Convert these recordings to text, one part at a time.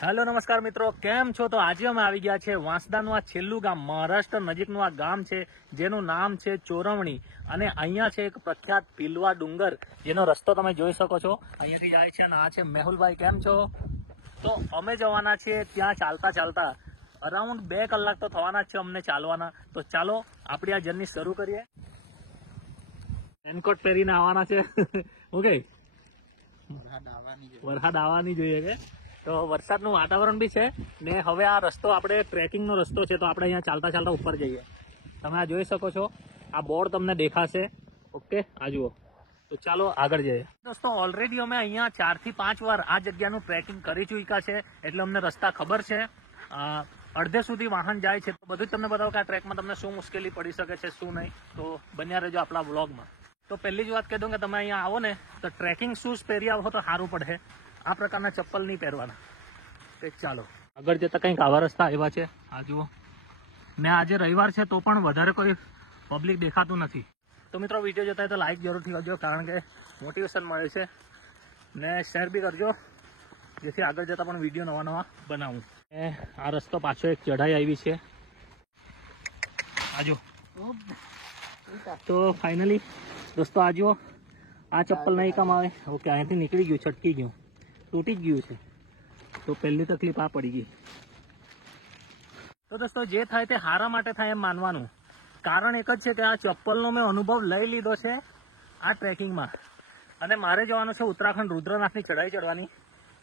Hello નમસ્કાર મિત્રો, કેમ છો? તો આજે અમે આવી ગયા છે વાંસદાનું આ છેલ્લું ગામ, મહારાષ્ટ્ર નજીકનું આ ગામ છે જેનું નામ છે ચોરવણી. અને અહીંયા છે એક પ્રખ્યાત પીલવા ડુંગર, જેનો રસ્તો તમે જોઈ શકો છો, અહીંયાથી જાય છે. અને આ છે મેહુલભાઈ, કેમ છો? તો અમે જવાના છીએ ત્યાં ચાલતા ચાલતા, અરાઉન્ડ 2 કલાક તો થવાના જ છે અમને ચાલવાના. તો ચાલો આપણી આ જર્ની શરૂ કરીએ. રેનકોટ પહેરીને આવવાના છે. ઓકે, વરસાદ આવવાની જોઈએ કે તો વરસાદનું વાતાવરણ બી છે ને. હવે આ રસ્તો આપણે ટ્રેકિંગનો રસ્તો છે, તો આપણે અહીંયા ચાલતા ચાલતા ઉપર જઈએ. તમે આ જોઈ શકો છો, આ બોર્ડ તમને દેખાશે. ઓકે, આ જુઓ. તો ચાલો આગળ જઈએ. દોસ્તો, ઓલરેડી અમે અહીંયા 4 થી 5 વાર આ જગ્યાનું ટ્રેકિંગ કરી ચૂક્યા છે, એટલે અમને રસ્તા ખબર છે. અડધે સુધી વાહન જાય છે, તો બધું જ તમને બતાવો કે આ ટ્રેકમાં તમને શું મુશ્કેલી પડી શકે છે, શું નહીં. તો બન્યા રહેજો આપણા વ્લોગમાં. તો પહેલી જ વાત કહી દઉં કે તમે અહીંયા આવો ને તો ટ્રેકિંગ શૂઝ પહેરી આવો તો સારું પડે. આ પ્રકારના ચપ્પલ નહીં પહેરવાના. ચાલો આગળ જતા કંઈક આવા રસ્તા આવ્યા છે, આ જુઓ. ને આજે રવિવાર છે તો પણ વધારે કોઈ પબ્લિક દેખાતું નથી. તો મિત્રો, વિડીયો જોતા હોય તો લાઈક જરૂરથી કરજો, કારણ કે મોટિવેશન મળે છે. ને શેર બી કરજો, જેથી આગળ જતા પણ વિડીયો નવા નવા બનાવું. આ રસ્તો પાછો એક ચઢાઈ આવી છે, આ જુઓ. તો ફાઇનલી દોસ્તો, આ જુઓ, આ ચપ્પલ નહીં કામ આવે. ઓકે, અહીંયાથી નીકળી ગયું, છટકી ગયું, તૂટી જ ગયું છે. તો પહેલી તકલીફ આ પડી ગઈ. તો દોસ્તો, જે થાય તે હારા માટે થાય એમ માનવાનું. કારણ એક જ છે કે આ ચપ્પલનો મેં અનુભવ લઈ લીધો છે આ ટ્રેકિંગમાં. અને મારે જવાનું છે ઉત્તરાખંડ રુદ્રનાથની ચઢાઈ ચડવાની.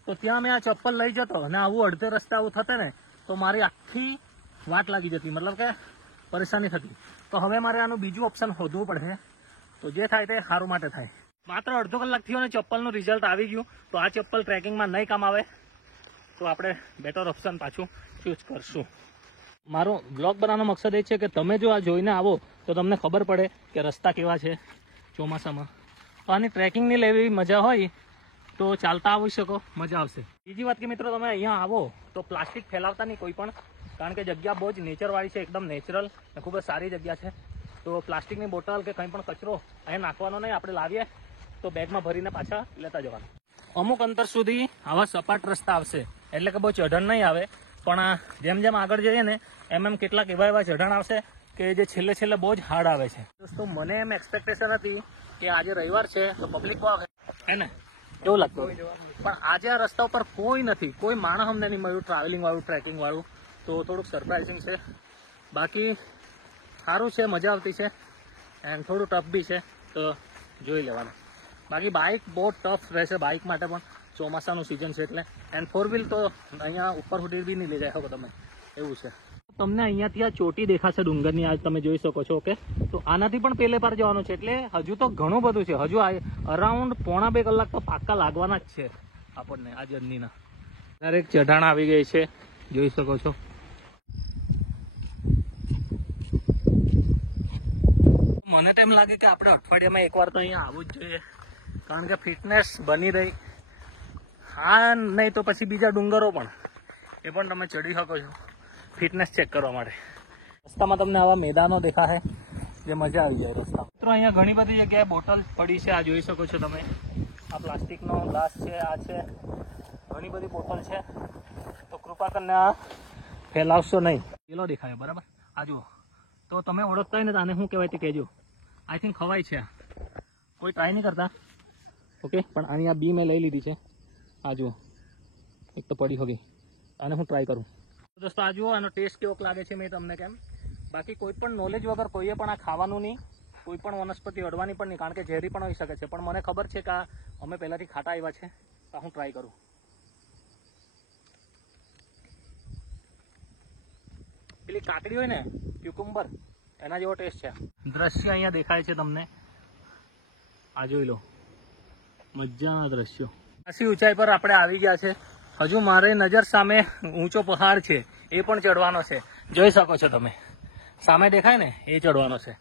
તો ત્યાં મેં આ ચપ્પલ લઈ જતો અને આવું અડધે રસ્તે આવું થતે ને, તો મારી આખી વાટ લાગી જતી, મતલબ કે પરેશાની થતી. તો હવે મારે આનું બીજું ઓપ્શન શોધવું પડશે. તો જે થાય તે સારું માટે થાય. માત્ર અડધો કલાક થયો અને ચપ્પલનું રિઝલ્ટ આવી ગયું. તો આ ચપ્પલ ટ્રેકિંગમાં નહીં કામ આવે, તો આપણે બેટર ઓપ્શન પાછું ચૂઝ કરશું. મારો બ્લોગ બનાવવાનો મકસદ એ છે કે તમે જો આ જોઈને આવો તો તમને ખબર પડે કે રસ્તા કેવા છે ચોમાસામાં. તો આની ટ્રેકિંગની લેવી મજા હોય તો ચાલતા આવી શકો, મજા આવશે. બીજી વાત કે મિત્રો, તમે અહીંયા આવો તો પ્લાસ્ટિક ફેલાવતા નહીં કોઈ પણ, કારણ કે જગ્યા બહુ જ નેચરવાળી છે, એકદમ નેચરલ અને ખૂબ જ સારી જગ્યા છે. તો પ્લાસ્ટિકની બોટલ કે કંઈ પણ કચરો અહીંયા નાખવાનો નહીં. આપણે લાવીએ તો બેગમાં ભરીને પાછા લેતા જવાનું. અમુક અંતર સુધી આવા સપાટ રસ્તા આવશે, એટલે કે બહુ ચઢણ નહીં આવે. પણ જેમ જેમ આગળ જઈએ ને એમ કેટલાક એવા ચઢણ આવશે કે જે છેલ્લે બહુ જ હાર્ડ આવે છે. દોસ્તો, મને એમ એક્સપેક્ટેશન હતી કે આજે રવિવાર છે તો પબ્લિક બહુ હે ને, એવું લાગતું. પણ આજે આ રસ્તા ઉપર કોઈ નથી, કોઈ માણસ અમને નહીં મળ્યું ટ્રાવેલિંગ વાળું, ટ્રેકિંગ વાળું. તો થોડુંક સરપ્રાઇઝિંગ છે. બાકી સારું છે, મજા આવતી છે. એન્ડ થોડું ટફ બી છે, તો જોઈ લેવાનું. બાકી બાઇક બહુ ટફ રહેશે બાઇક માટે પણ, ચોમાસાનું સિઝન છે એટલે. એન્ડ 4 વ્હીલ તો અહીંયા ઉપર સુધી બી નહીં લઈ જાય શકો તમે, એવું છે. તમને અહીંયાથી આ ચોટી દેખાશે ડુંગરની, આજ તમે જોઈ શકો છો. ઓકે, તો આનાથી પણ પેલે પાર જવાનું છે, એટલે હજુ તો ઘણું બધું છે. હજુ અરાઉન્ડ 1.5 કલાક તો પાક્કા લાગવાના જ છે આપણને આ જર્નીના. દરેક ચઢાણ આવી ગઈ છે, જોઈ શકો છો. મને તો એમ લાગે કે આપણે અઠવાડિયામાં એકવાર તો અહીંયા આવવું જ જોઈએ, કારણ કે ફિટનેસ બની રહી. હા, નહીં તો પછી બીજા ડુંગરો પણ, એ પણ તમે ચડી શકો છો ફિટનેસ ચેક કરવા માટે. રસ્તામાં તમને આવા મેદાનો દેખાશે, જે મજા આવી જાય રસ્તા. મિત્રો, અહીંયા ઘણી બધી જગ્યાએ બોટલ પડી છે, આ જોઈ શકો છો તમે. આ પ્લાસ્ટિકનો ગ્લાસ છે, આ છે, ઘણી બધી બોટલ છે. તો કૃપા કરીને આ ફેલાવશો નહીં. પેલો દેખાય બરાબર, આ જુઓ. તો તમે ઓળખતા હોય ને તો આને શું કહેવાય તે કહેજો. આઈ થિંક ખવાય છે, કોઈ ટ્રાય નહીં કરતા. ઓકે, પણ આની આ બી મેં લઈ લીધી છે. આ જુઓ, એક તો પડી હોગી, આને હું ટ્રાય કરું. દોસ્તો, આ જુઓ, આનો ટેસ્ટ કેવો લાગે છે મેં તમને કેમ. બાકી કોઈ પણ નોલેજ વગર કોઈએ પણ આ ખાવાનું નહીં, કોઈ પણ વનસ્પતિ અડવાની પણ નહીં, કારણ કે ઝેરી પણ હોઈ શકે છે. પણ મને ખબર છે કે આ અમે પહેલાંથી ખાટા આવ્યા છે, તો હું ટ્રાય કરું. પેલી કાકડી હોય ને, ક્યુકુમ્બર, એના જેવો ટેસ્ટ છે. દ્રશ્ય અહીંયા દેખાય છે તમને, આ જોઈ લો, મજાના દ્રશ્યો. આટલી ઊંચાઈ પર આપણે આવી ગયા છે. હજુ મારી નજર સામે ઊંચો પહાડ છે, એ પણ ચડવાનો છે. જોઈ શકો છો તમે, સામે દેખાય ને, એ ચડવાનો છે.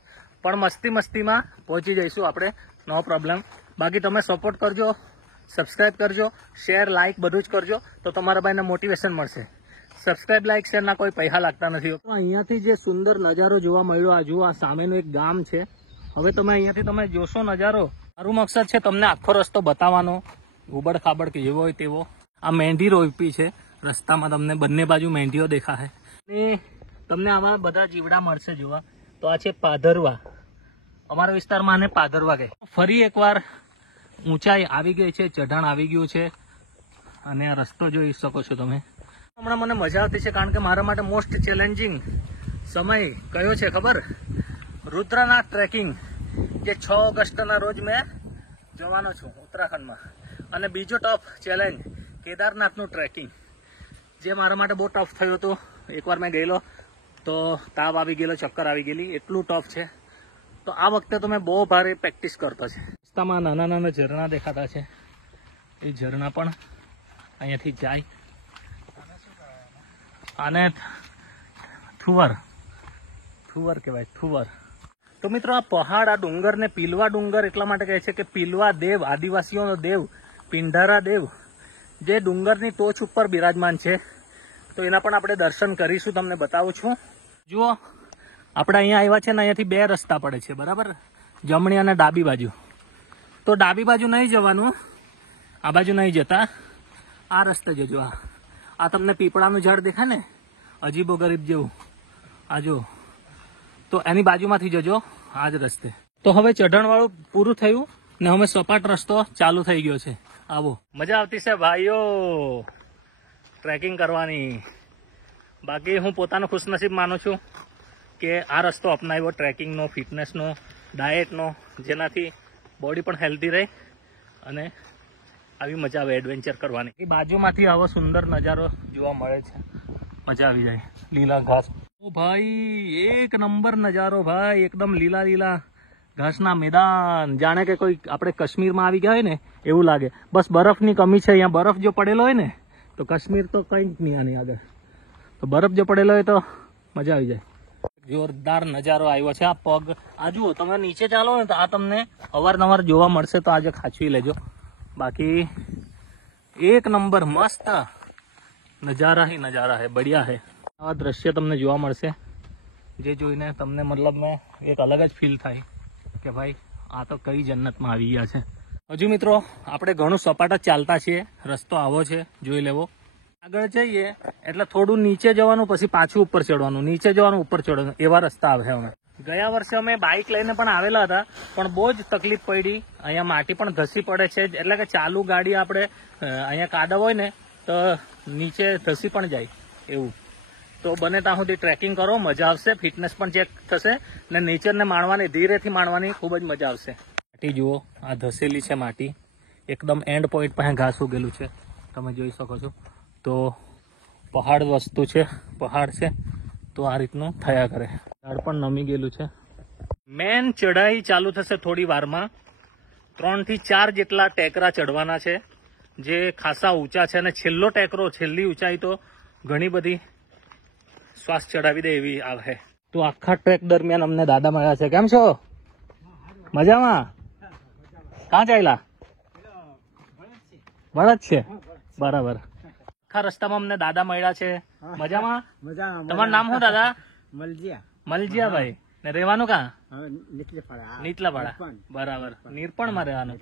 પણ મસ્તીમાં પહોંચી જઈશું આપણે, નો પ્રોબ્લેમ. બાકી તમે સપોર્ટ કરજો, સબસ્ક્રાઈબ કરજો, શેર, લાઇક બધું જ કરજો, તો તમારા ભાઈને મોટિવેશન મળશે. સબસ્ક્રાઈબ, લાઇક, શેરના કોઈ પૈસા લાગતા નથી. અહીંયાથી જે સુંદર નજારો જોવા મળ્યો, આ જુઓ, આ સામેનું એક ગામ છે. હવે તમે અહીંયાથી તમે જોશો નજારો. મારું મકસદ છે તમને આખો રસ્તો બતાવવાનો, ઉબડ ખાબડ કે જેવો હોય તેવો. આ મહેંદી રોપી છે, રસ્તામાં તમને બંને બાજુ મેંઢીઓ દેખાશે અને તમને આમાં બધા જીવડા મળશે જોવા. તો આ છે પાધરવા, અમારા વિસ્તારમાં આને પાધરવા કહે. ફરી એકવાર ઊંચાઈ આવી ગઈ છે, ચઢાણ આવી ગયું છે અને આ રસ્તો જોઈ શકો છો તમે. હમણાં મને મજા આવતી છે કારણ કે મારા માટે મોસ્ટ ચેલેન્જિંગ સમય કયો છે ખબર? રુદ્રનાથ ટ્રેકિંગ, જે 6 ઓગસ્ટના રોજ મેં જવાનો છું ઉત્તરાખંડમાં. અને બીજો ટફ ચેલેન્જ કેદારનાથનું ટ્રેકિંગ, જે મારા માટે બહુ ટફ થયું હતું. એકવાર મેં ગયેલો તો તાવ આવી ગયેલો, ચક્કર આવી ગયેલી, એટલું ટફ છે. તો આ વખતે તો મેં બહુ ભારે પ્રેક્ટિસ કરતો છે. રસ્તામાં નાના નાના ઝરણા દેખાતા છે, એ ઝરણા પણ અહીંયાથી જાય. આને થુવર કહેવાય, થુવર. તો મિત્રો આ પહાડ, આ ડુંગરને પીલવા ડુંગર એટલા માટે કહે છે કે પીલવા દેવ, આદિવાસીઓનો દેવ, પિંઢારા દેવ, જે ડુંગરની ટોચ ઉપર બિરાજમાન છે. તો એના પણ આપણે દર્શન કરીશું, તમને બતાવું છું. જુઓ, આપણે અહીંયા આવ્યા છે ને, અહીંયાથી 2 રસ્તા પડે છે, બરાબર? જમણી અને ડાબી બાજુ. તો ડાબી બાજુ નહીં જવાનું, આ બાજુ નહીં જતા, આ રસ્તે જજો. આ તમને પીપળાનું ઝાડ દેખાય ને, અજીબો ગરીબ જેવું, આ જો, તો એની બાજુમાંથી જજો, આ જ રસ્તે. તો હવે ચઢણવાળું પૂરું થયું ને હવે સપાટ રસ્તો ચાલુ થઈ ગયો છે. આવો, મજા આવતી છે ભાઈઓ ટ્રેકિંગ કરવાની. બાકી હું પોતાનો ખુશનસીબ માનું છું કે આ રસ્તો અપનાવ્યો ટ્રેકિંગનો, ફિટનેસનો, ડાયટનો, જેનાથી બોડી પણ હેલ્ધી રહે અને આવી મજા આવે એડવેન્ચર કરવાની. એ બાજુમાંથી આવો સુંદર નજારો જોવા મળે છે, મજા આવી જાય. લીલા ઘાસ, ઓ ભાઈ એક નંબર નજારો ભાઈ, એકદમ લીલા લીલા ઘાસના મેદાન, જાણે કે કોઈ આપણે કાશ્મીરમાં આવી ગયા હોય ને એવું લાગે. બસ બરફની કમી છે, અહીંયા બરફ જો પડેલો હોય ને તો કાશ્મીર તો કંઈ જ નહીં આની આગળ. તો બરફ જો પડેલો હોય તો મજા આવી જાય. જોરદાર નજારો આવ્યો છે. આ પગ, આ જુઓ, તમે નીચે ચાલો ને તો આ તમને અવારનવાર જોવા મળશે, તો આજે ખાચવી લેજો. બાકી એક નંબર મસ્ત નજારા હી નજારા હે, બઢિયા હે. આવા દ્રશ્ય તમને જોવા મળશે, જે જોઈને તમને મતલબ મેં એક અલગ જ ફીલ થાય કે ભાઈ આ તો કઈ જન્નતમાં આવી ગયા છે. હજુ મિત્રો આપણે ઘણું સપાટ જ ચાલતા છીએ, રસ્તો આવો છે, જોઈ લેવો. આગળ જઈએ એટલે થોડું નીચે જવાનું, પછી પાછું ઉપર ચડવાનું, નીચે જવાનું, ઉપર ચડવાનું, એવા રસ્તા આવે. હવે ગયા વર્ષે અમે બાઇક લઈને પણ આવેલા હતા, પણ બહુ જ તકલીફ પડી. અહીંયા માટી પણ ધસી પડે છે, એટલે કે ચાલુ ગાડી આપણે અહીંયા કાદવ હોય ને તો નીચે ધસી પણ જાય એવું. તો બને ત્યાં સુધી ટ્રેકિંગ કરો, મજા આવશે, ફિટનેસ પણ ચેક થશે ને નેચરને માણવાની, ધીરેથી માણવાની ખૂબ જ મજા આવશે. માટી જુઓ, આ ધસેલી છે માટી, એકદમ એન્ડ પોઈન્ટ પાસે ઘાસ ઉગેલું છે, તમે જોઈ શકો છો. તો પહાડ વસ્તુ છે, પહાડ છે તો આ રીતનું થયા કરે. ઝાડ પણ નમી ગયેલું છે. મેન ચઢાઈ ચાલુ થશે થોડી વારમાં. 3 થી 4 જેટલા ટેકરા ચડવાના છે, જે ખાસા ઊંચા છે. અને છેલ્લો ટેકરો, છેલ્લી ઊંચાઈ તો ઘણી બધી શ્વાસ ચડાવી દે એવી આવે. તો આખા ટ્રેક દરમિયાન અમને દાદા મળ્યા છે. કેમ છો? મજામાં? ક્યાં ચાલ્યા? વળદ છે, બરાબર. આખા રસ્તામાં અમને દાદા મળ્યા છે. મજામાં? તમારું નામ શું દાદા? મલજીયા ભાઈ. ને રહેવાનું ક્યાં? નીતલાપાડા, બરાબર. નીરપણમાં રહેવાનું.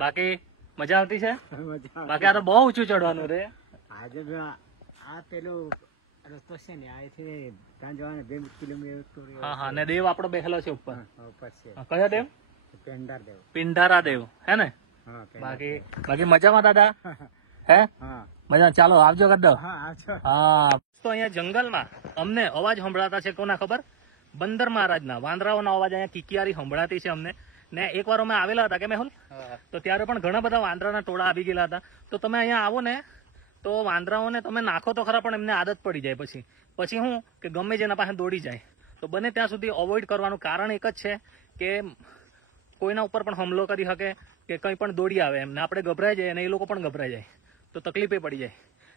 બાકી મજા આવતી છે? બાકી આ તો બહુ ઊંચું ચડવાનું રે. હા હા, ને દેવ આપણો બેસેલો છે ઉપર. કયો દેવ? પિંઢારા દેવ હે ને? બાકી મજામાં દાદા? હે મજા? ચાલો આવજો કર દો. હા, તો અહીંયા જંગલમાં અમને અવાજ સંભળાતા છે, કોના ખબર? બંદર મહારાજના, વાંદરાઓના અવાજ અહીંયા કિકિયારી સંભળાતી છે અમને. ને એકવાર અમે આવેલા હતા કે મેહુલ, તો ત્યારે પણ ઘણા બધા વાંદરાના ટોળા આવી ગયેલા હતા. તો તમે અહીંયા આવો ને તો વાંદરાઓને તમે નાખો તો ખરા, પણ એમને આદત પડી જાય. પછી શું કે ગમે જેના પાસે દોડી જાય. તો બને ત્યાં સુધી અવોઇડ કરવાનું કારણ એક જ છે કે કોઈના ઉપર પણ હુમલો કરી શકે કે કંઈ પણ દોડી આવે એમને, આપણે ગભરાઈ જાય અને એ લોકો પણ ગભરાઈ જાય, તો તકલીફે પડી જાય.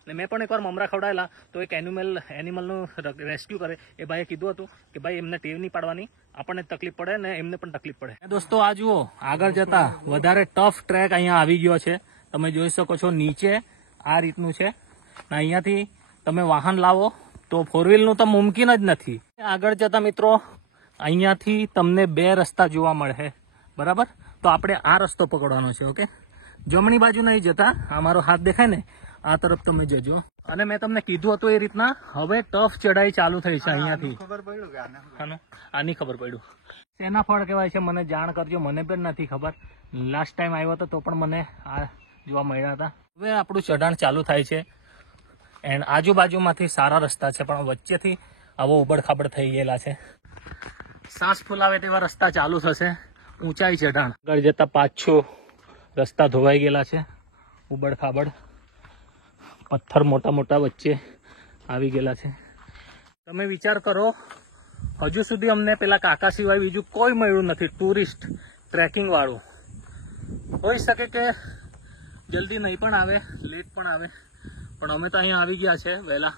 ને મેં પણ એકવાર મમરા ખવડાયેલા, તો એક એનિમલનું રેસ્ક્યુ કરે એ ભાઈએ કીધું હતું કે ભાઈ એમને ટેવ નહીં પાડવાની, આપણને તકલીફ પડે ને એમને પણ તકલીફ પડે. દોસ્તો આ જુઓ, આગળ જતા વધારે ટફ ટ્રેક અહીંયા આવી ગયો છે. તમે જોઈ શકો છો નીચે આ રીતનું છે. અહીંયાથી તમે વાહન લાવો તો 4-wheelનું તો મુમકિન જ નથી. આગળ જતા મિત્રો અહીંયાથી તમને 2 રસ્તા જોવા મળે, બરાબર? તો આપણે આ રસ્તો પકડવાનો છે. ઓકે, જમણી બાજુ નહીં જતા, અમારો હાથ દેખાય ને, આ તરફ તમે જજો. અને મેં તમને કીધું હતું એ રીતના હવે ટફ ચડાઈ ચાલુ થઈ છે અહીંયાથી. આની ખબર પડ્યું શેના ફળ કહેવાય છે મને જાણ કરજો, મને પણ નથી ખબર. લાસ્ટ ટાઈમ આવ્યો હતો તો પણ મને આ જોવા મળ્યા હતા. હવે આપણું ચઢાણ ચાલુ થાય છે એન્ડ આજુબાજુમાંથી સારા રસ્તા છે પણ વચ્ચેથી આવો ઉબડ-ખાબડ થઈ ગયેલા છે. સાસ ફૂલાવે તેવા રસ્તા ચાલુ થશે. ઊંચાઈ ચઢાણ આગળ જતા પાછું રસ્તા ધોવાઈ ગયેલા છે, ઉબડ-ખાબડ પથ્થર મોટા મોટા વચ્ચે આવી ગયેલા છે. તમે વિચાર કરો હજુ સુધી અમને પેલા કાકા સિવાય બીજું કોઈ મળ્યું નથી ટુરિસ્ટ ટ્રેકિંગ વાળું. હોઈ શકે કે જલ્દી નહીં પણ આવે, લેટ પણ આવે, પણ અમે તો અહીંયા આવી ગયા છે વહેલા.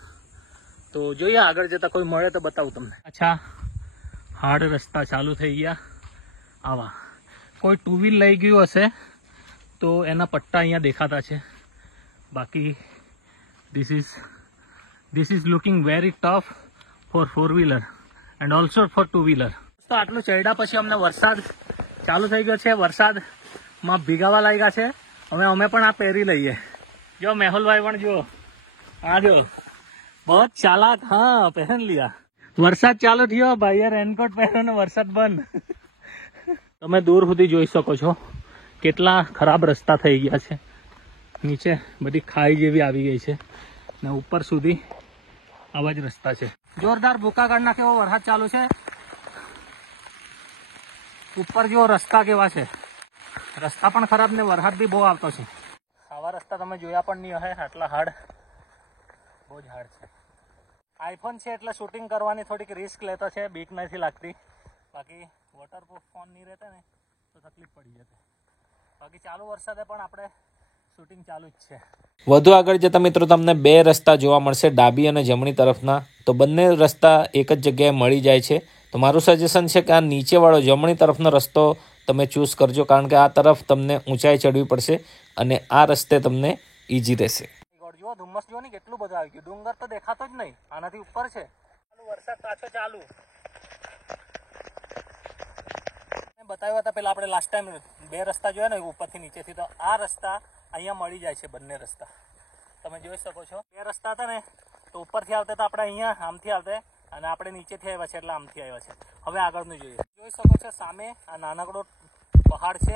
તો જોઈએ આગળ જતા કોઈ મળે તો બતાવું તમને. અચ્છા, હાર્ડ રસ્તા ચાલુ થઈ ગયા. આવા કોઈ ટુ વ્હીલ લઈ ગયું હશે તો એના પટ્ટા અહીંયા દેખાતા છે. બાકી this is looking very tough for 4-wheeler and also for 2-wheeler. તો આટલું ચડ્યા પછી અમને વરસાદ ચાલુ થઈ ગયો છે. વરસાદમાં ભીગાવા લાગ્યા છે. હવે અમે પણ આ પહેરી લઈએ. જો મેહુલભાઈ પણ જો આ જો બહુ ચાલાક. હા, પહેન લિયા. વરસાદ ચાલુ થયો, ભાઈએ રેનકોટ પહેર્યો ને વરસાદ બંધ. તમે દૂર સુધી જોઈ શકો છો કેટલા ખરાબ રસ્તા થઈ ગયા છે. નીચે બધી ખાઈ જેવી આવી ગઈ છે ને ઉપર સુધી આવા જ રસ્તા છે. જોરદાર ભૂકા કાઢ નાખે એવો વરસાદ ચાલુ છે. ઉપર જો રસ્તા કેવા છે, રસ્તા પણ ખરાબ ને વરસાદ બી બહુ આવતો છે. આવા રસ્તા તમે જોયા પણ નહીં હશે, આટલા હાર્ડ, બહુ જ હાર્ડ છે. આઈફોન છે એટલે શૂટિંગ કરવાની થોડીક રિસ્ક લેતો છે, બીક નથી લાગતી. બાકી વોટરપ્રૂફ ફોન નહીં રહેતા ને તો તકલીફ પડી જતી. બાકી ચાલુ વરસાદે પણ આપણે શૂટિંગ ચાલુ જ છે. વધુ આગળ જતા મિત્રો તમને બે રસ્તા જોવા મળશે, ડાબી અને જમણી તરફના. તો બંને રસ્તા એક જ જગ્યાએ મળી જાય છે. તો મારું સજેશન છે કે આ નીચેવાળો જમણી તરફનો રસ્તો તમે ચૂઝ કરજો, કારણ કે આ તરફ તમને ઊંચાઈ ચડવી પડશે અને આ રસ્તે તમને ઇઝી રહેશે. જો ધુમ્મસ જો ને કેટલું બધું આવી ગયું. ડુંગર તો દેખાતો જ નહીં, આનાથી ઉપર છે. વરસાદ પાછો ચાલુ. બતાવ્યા હતા પેલા આપણે લાસ્ટ ટાઈમ બે રસ્તા જોયા ને ઉપરથી નીચેથી, તો આ રસ્તા અહીંયા મળી જાય છે. બંને રસ્તા તમે જોઈ શકો છો. બે રસ્તા હતા ને તો ઉપરથી આવતા તો આપણે અહીંયા આમથી આવતા અને આપણે નીચેથી આવ્યા છે એટલે આમથી આવ્યા છે. હવે આગળનું જોઈએ. જોઈ શકો છો સામે આ નાનકડો પહાડ છે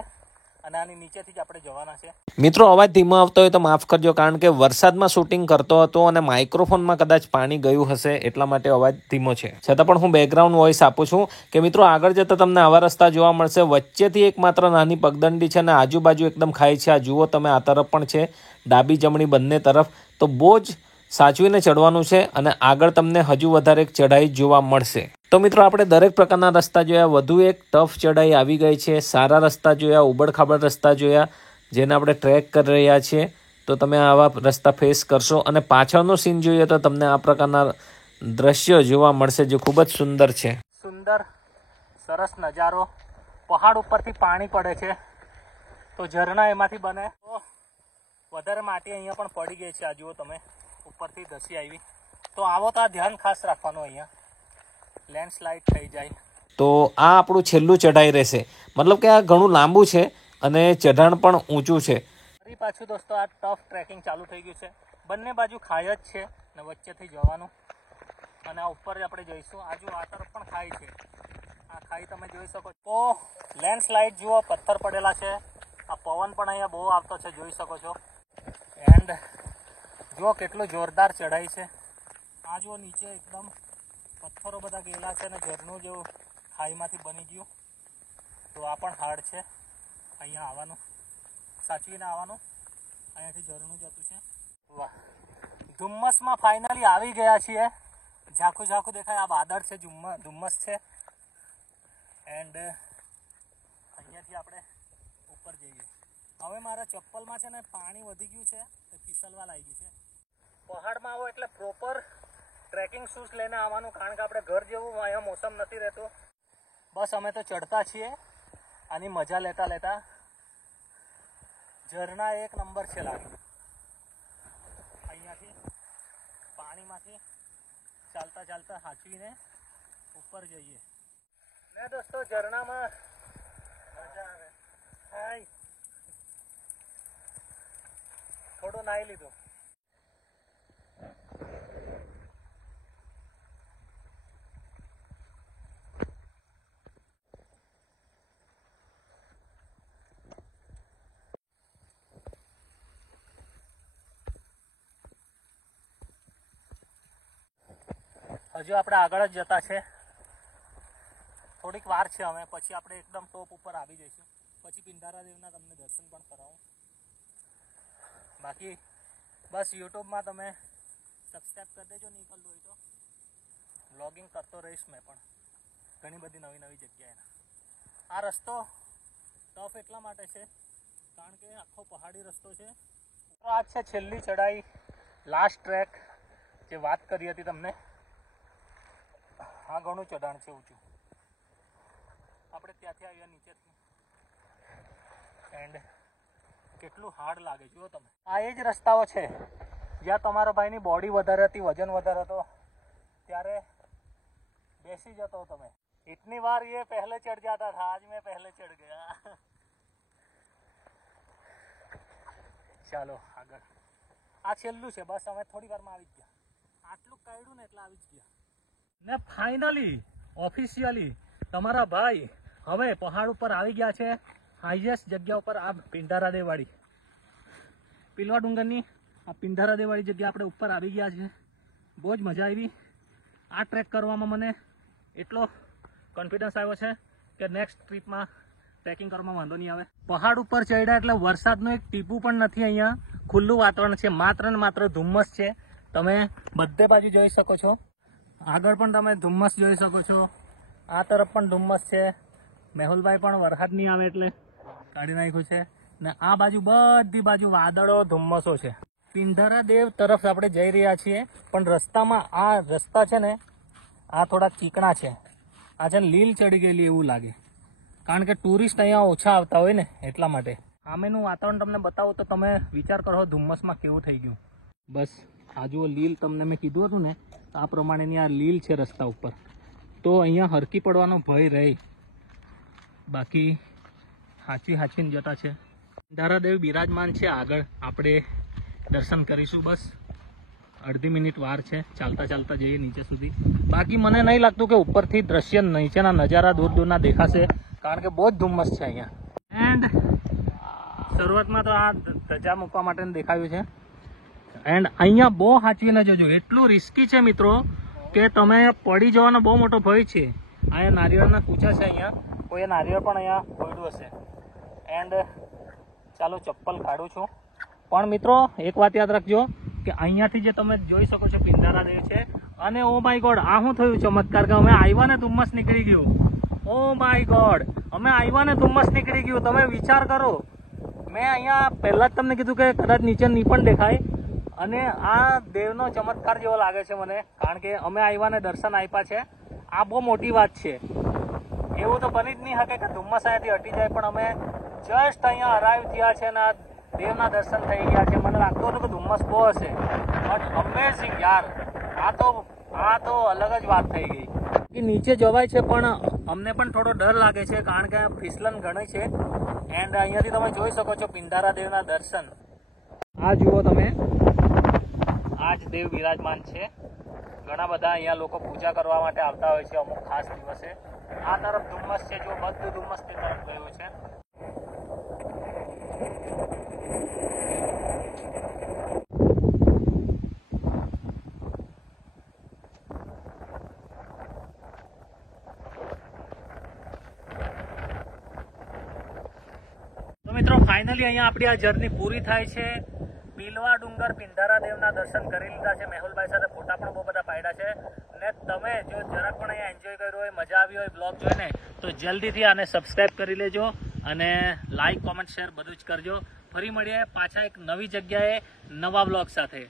અને આની નીચેથી જ આપણે જવાના છે. મિત્રો અવાજ ધીમો આવતો હોય તો માફ કરજો, કારણ કે વરસાદમાં શૂટિંગ કરતો હતો અને માઇક્રોફોનમાં કદાચ પાણી ગયું હશે એટલા માટે અવાજ ધીમો છે. છતાં પણ હું બેકગ્રાઉન્ડ વોઇસ આપું છું કે મિત્રો આગળ જતાં તમને આવા રસ્તા જોવા મળશે. વચ્ચેથી એક માત્ર નાની પગદંડી છે અને આજુબાજુ એકદમ ખાઈ છે. આ જુઓ તમે, આ તરફ પણ છે, ડાબી જમણી બંને તરફ. તો બહુ જ સાચવીને ચડવાનું છે અને આગળ તમને હજુ વધારે એક ચઢાઈ જોવા મળશે. તો મિત્રો આપણે દરેક પ્રકારના રસ્તા જોયા. વધુ એક ટફ ચઢાઈ આવી ગઈ છે. સારા રસ્તા જોયા, ઉબડ-ખાબડ રસ્તા જોયા જેને આપણે ટ્રેક કરી રહ્યા છીએ. તો તમે આવા રસ્તા ફેસ કરશો અને પાછળનો સીન જોઈએ તો તમને આ પ્રકારના દ્રશ્યો જોવા મળશે જે ખૂબ જ સુંદર છે. સુંદર સરસ નજારો. પહાડ ઉપરથી પાણી પડે છે તો ઝરણા એમાંથી બને. તો વધારે માટી અહીંયા પણ પડી ગઈ છે. આ જુઓ તમે, ઉપરથી ધસી આવી. તો આવો તો આ ધ્યાન ખાસ રાખવાનું, અહીંયા લેન્ડસ્લાઇડ થઈ જાય. તો આ આપણું છેલ્લું ચઢાઈ રહેશે. મતલબ કે આ ઘણું લાંબુ છે અને ચઢાણ પણ ઊંચું છે. ફરી પાછું દોસ્તો આ ટફ ટ્રેકિંગ ચાલુ થઈ ગયું છે. બંને બાજુ ખાઈ જ છે ને વચ્ચેથી જવાનું અને આ ઉપર આપણે જઈશું. આજુ આ તરફ પણ ખાઈ છે. આ ખાઈ તમે જોઈ શકો છો. તો લેન્ડસ્લાઇડ જુઓ, પથ્થર પડેલા છે. આ પવન પણ અહીંયા બહુ આવતો છે, જોઈ શકો છો. એન્ડ જુઓ કેટલું જોરદાર ચઢાઈ છે. આ જુઓ નીચે એકદમ પથ્થરો બધા ગયેલા છે અને ઝરણું જેવું ખાઈમાંથી બની ગયું. તો આ પણ હાર્ડ છે. અહીંયા આવવાનું, સાચવીને આવવાનું. અહીંયાથી ઝરણું જતું છે. વાહ, ધુમ્મસમાં ફાઇનલી આવી ગયા છીએ. ઝાખું ઝાખું દેખાય, આ વાદળ છે, ધુમ્મસ છે. એન્ડ અહીંયાથી આપણે ઉપર જઈએ. હવે મારા ચપ્પલમાં છે ને પાણી વધી ગયું છે, તો ફિસલવા લાગી છે. પહાડમાં આવો એટલે પ્રોપર ટ્રેકિંગ શૂઝ લઈને આવવાનું, કારણ કે આપણે ઘર જેવું અહીંયા મોસમ નથી રહેતું. બસ અમે તો ચડતા છીએ, આની મજા લેતા લેતા. ઝરણા એક નંબર છે લાગે. અહીંયાથી પાણીમાંથી ચાલતા ચાલતા હાંચવીને ઉપર જઈએ. ને દોસ્તો ઝરણામાં મજા આવે. હાય, થોડું નાહી લીધું. હજુ આપણે આગળ જ જતા છે, થોડીક વાર છે, અમે પછી આપણે એકદમ ટોપ ઉપર આવી જઈશું, પછી પિંડારા દેવના તમને દર્શન પણ કરાવું. બાકી બસ યુટ્યુબમાં તમે સબસ્ક્રાઈબ કરી દેજો, નહીં કરવું હોય તો. વ્લોગિંગ કરતો રહીશ મેં પણ ઘણી બધી નવી નવી જગ્યાએ. આ રસ્તો ટફ એટલા માટે છે કારણ કે આખો પહાડી રસ્તો છે. તો આ છે છેલ્લી ચઢાઈ, લાસ્ટ ટ્રેક જે વાત કરી હતી તમને. આ ઘણું ચઢાણ છે ઊંચું. આપણે ત્યાંથી આવ્યા નીચેથી, એન્ડ કેટલું હાર્ડ લાગે જુઓ તમે. આ એ જ રસ્તાઓ છે જ્યાં તમારા ભાઈની બોડી વધારે હતી, વજન વધારે હતો, ત્યારે બેસી જતો તમે. इतनी बार ये पहले चढ़ जाता था, आज मैं पहले चढ़ गया. ચાલો આગળ. આ છેલ્લું છે, બસ અમે થોડી વારમાં આવી જ ગયા. આટલું કાઢ્યું ને એટલે આવી જ ગયા. ને ફાઇનલી ઓફિશિયલી તમારા ભાઈ હવે પહાડ ઉપર આવી ગયા છે, હાઈએસ્ટ જગ્યા ઉપર. આ પિંડારા દેવવાળી, પીલવા ડુંગરની આ પિંડારા દેવવાળી જગ્યા આપણે ઉપર આવી ગયા છે. બહુ જ મજા આવી. આ ટ્રેક કરવામાં મને એટલો કોન્ફિડન્સ આવ્યો છે કે નેક્સ્ટ ટ્રીપમાં ટ્રેકિંગ કરવામાં વાંધો નહીં આવે. પહાડ ઉપર ચડ્યા એટલે વરસાદનું એક ટીપું પણ નથી. અહીંયા ખુલ્લું વાતાવરણ છે, માત્ર ને માત્ર ધુમ્મસ છે. તમે બધે બાજુ જોઈ શકો છો. આગળ પણ તમે ધુમ્મસ જોઈ શકો છો, આ તરફ પણ ધુમ્મસ છે. મેહુલભાઈ પણ વરસાદ નહીં આવે એટલે કાઢી નાખ્યું છે. ને આ બાજુ બધી બાજુ વાદળો, ધુમ્મસો છે. પિંડારા દેવ તરફ આપણે જઈ રહ્યા છીએ, પણ રસ્તામાં આ રસ્તા છે ને આ થોડાક ચીકણા છે. આ છે લીલ ચડી ગયેલી એવું લાગે, કારણ કે ટુરિસ્ટ અહીંયા ઓછા આવતા હોય ને એટલા માટે. સામેનું વાતાવરણ તમને બતાવું તો તમે વિચાર કરો ધુમ્મસમાં કેવું થઈ ગયું. બસ આ જુઓ લીલ, તમને મેં કીધું હતું ને આ પ્રમાણેની આ લીલ છે રસ્તા ઉપર. તો અહીંયા હરકી પડવાનો ભય રહે, બાકી હાચવીને જતા છે. પિંડારા દેવ બિરાજમાન છે. આગળ આપણે દર્શન કરીશું. બસ અડધી મિનિટ વાર છે, ચાલતા ચાલતા જઈએ નીચે સુધી. બાકી મને નહીં લાગતું કે ઉપરથી દ્રશ્ય નીચેના નજારા દૂર દૂરના દેખાશે, કારણ કે બહુ જ ધુમ્મસ છે અહીંયા. એન્ડ શરૂઆતમાં તો આ ધજા મૂકવા માટે દેખાયું છે. એન્ડ અહીંયા બહુ સાચવીને જજો, એટલું રિસ્કી છે મિત્રો કે તમે પડી જવાનો બહુ મોટો ભય છે. અહીંયા નારિયેળના કૂચા છે, અહીંયા કોઈએ નારિયેળ પણ અહીંયા પડ્યું હશે. એન્ડ ચાલો ચપ્પલ કાઢું છું. પણ મિત્રો એક વાત યાદ રાખજો કે અહીંયાથી જે તમે જોઈ શકો છો પિંડારા દેવ છે. અને ઓ માય ગોડ, આ શું થયું ચમત્કાર કે અમે આવ્યા ને ધુમ્મસ નીકળી ગયું. ઓ માય ગોડ, અમે આવ્યા ને ધુમ્મસ નીકળી ગયું. તમે વિચાર કરો, મેં અહીંયા પહેલાં જ તમને કીધું કે કદાચ નીચે નહીં પણ દેખાય. અને આ દેવનો ચમત્કાર જેવો લાગે છે મને, કારણ કે અમે આવ્યા ને દર્શન આપ્યા છે. આ બહુ મોટી વાત છે. એવું તો બની જ નહીં શકે કે ધુમ્મસ અહીંયાથી હટી જાય, પણ અમે જસ્ટ અહીંયા અરાઈવ થયા છે ને દેવના દર્શન થઈ ગયા છે. મને લાગતું હતું કે ધુમ્મસ બહુ હશે, બટ અમેઝિંગ યાર. આ તો અલગ જ વાત થઈ ગઈ. કે નીચે જવાય છે, પણ અમને પણ થોડો ડર લાગે છે, કારણ કે ફિસલન ઘણી છે. એન્ડ અહીંયાથી તમે જોઈ શકો છો પિંડારા દેવના દર્શન. આ જુઓ તમે, આ જ દેવ બિરાજમાન છે. ઘણા બધા અહીંયા લોકો પૂજા કરવા માટે આવતા હોય છે અમુક ખાસ દિવસે. આ તરફ ધુમ્મસ છે, જો બધું ધુમ્મસ તે તરફ ગયું છે. મિત્રો ફાઇનલી અહીંયા આપણી આ જર્ની પૂરી થાય છે. પીલવા ડુંગર પિંડારા દેવના દર્શન કરી લીધા છે. મેહુલભાઈ સાથે ફોટા પણ બહુ બધા પાડ્યા છે. અને તમે જો જરાક પણ અહીંયા એન્જોય કર્યો હોય, મજા આવી હોય બ્લોગ જોઈને, તો જલ્દીથી આને સબસ્ક્રાઈબ કરી લેજો અને લાઈક, કોમેન્ટ, શેર બધું જ કરજો. ફરી મળીએ પાછા એક નવી જગ્યાએ નવા બ્લોગ સાથે.